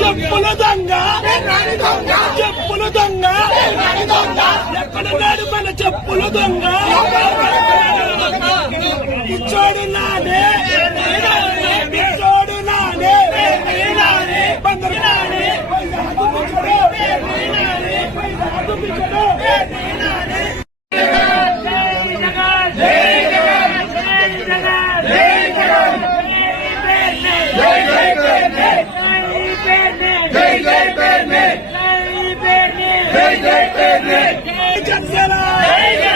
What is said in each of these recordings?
చెప్పుల దొంగ. చెప్పుల దొంగ ఎక్కడ నాడు చెప్పుల దొంగ జనసేన జిల్లాలే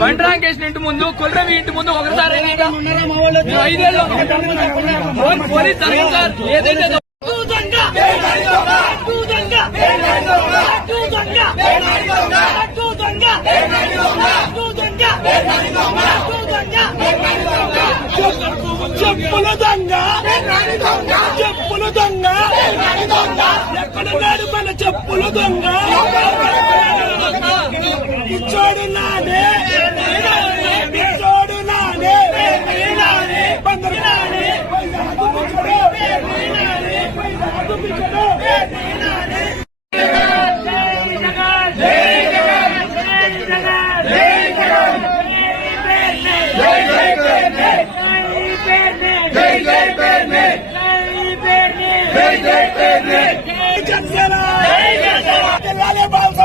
బండి రాంకేసిన ఇంటి ముందు కుల్రవి ఇంటి ముందు ఒకసారి ఐదేళ్ళు పోలీస్ సార్ ఏదైతే చెప్పుల దొంగ చెప్పుల దొంగ ఎక్కడ చెప్పుల దొంగ జనసేన జిల్లాలే బాలసౌరి గారి నాయకత్వం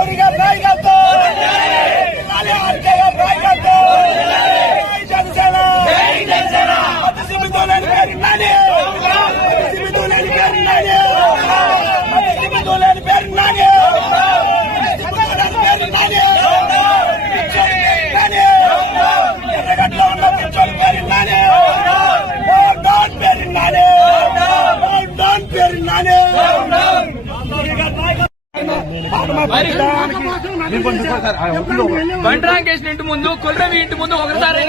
బండి ఇంటి ముందు కుల్రవి ఇంటి ముందు ఒకసారి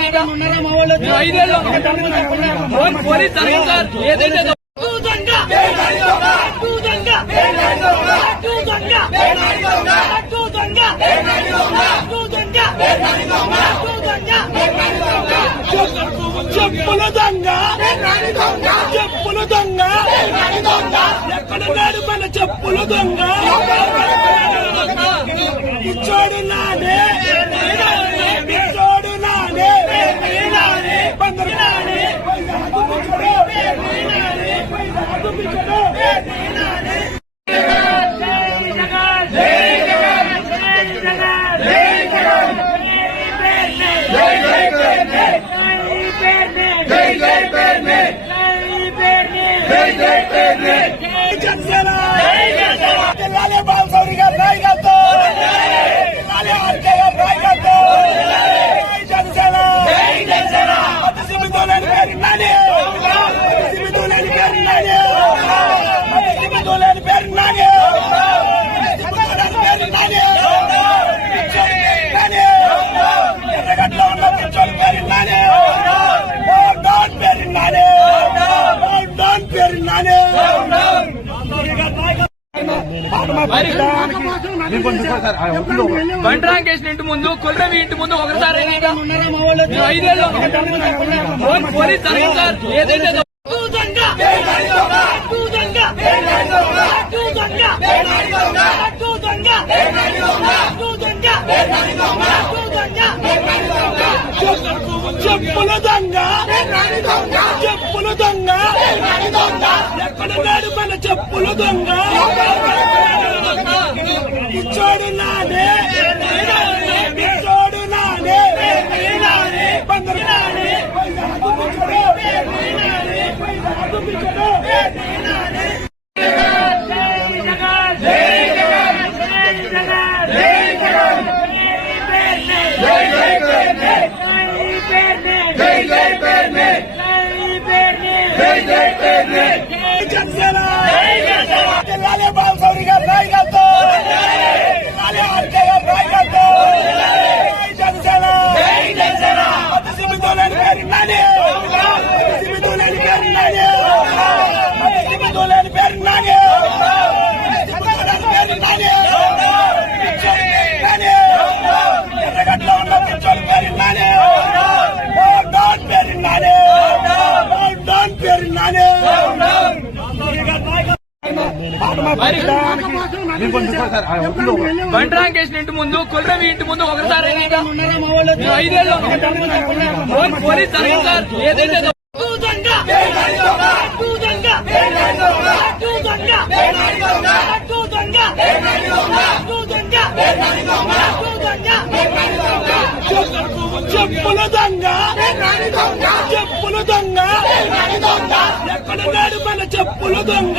ఐదేళ్ళు పోలీస్ జరగదు సార్ ఏదైతే చెప్పుల దొంగ. చెప్పుల దొంగ. ఎక్కడ నాడు చెప్పుల దొంగ. జనసేన జిల్లాలే బాలసౌరి గారి నాయకత్వం బండి ఇంటి ముందు కుల్రవి ఇంటి ముందు ఒకసారి పోలీస్ జరగదు సార్ ఏదైతే చెప్పుల దొంగ చెప్పుల దొంగ ఎక్కడ నాడు మన చెప్పుల దొంగ జనసేన బండి రాకేష్ ఇంటి ముందు కుల్రవి ఇంటి ముందు ఒకసారి పోలీస్ జరిగింది సార్ ఏదైతే చెప్పుల దొంగ చెప్పుల దొంగ మన చెప్పుల దొంగ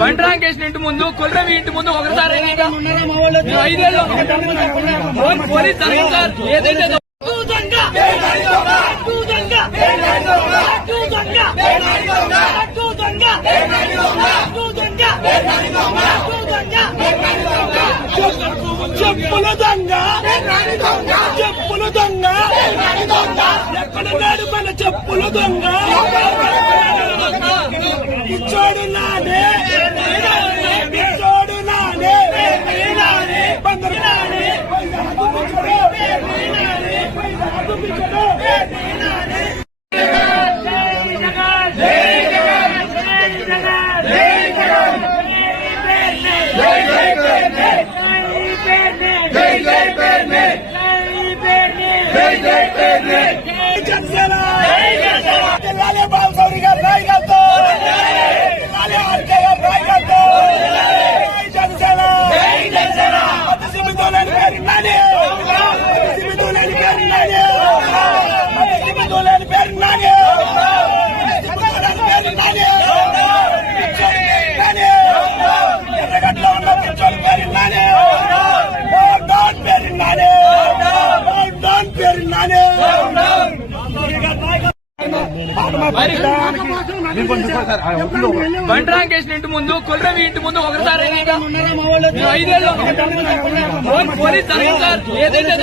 బండి ఇంటి ముందు కుల్రవి ఇంటి ముందు ఒకసారి పోలీస్ సార్ ఏదైతే చెప్పుల దొంగ చెప్పుల దొంగ ఎక్కడున్నాడు మన చెప్పులు దొంగ ఇచ్చోడు నానే ఇచ్చోడు నానే బందరు నానే జనసేన మరి బండి రాకేష్ ఇంటి ముందు కుల్రవి ఇంటి ముందు ఒకసారి ఐదేళ్ళు పోలీస్ జరిగింది సార్ ఏదైతే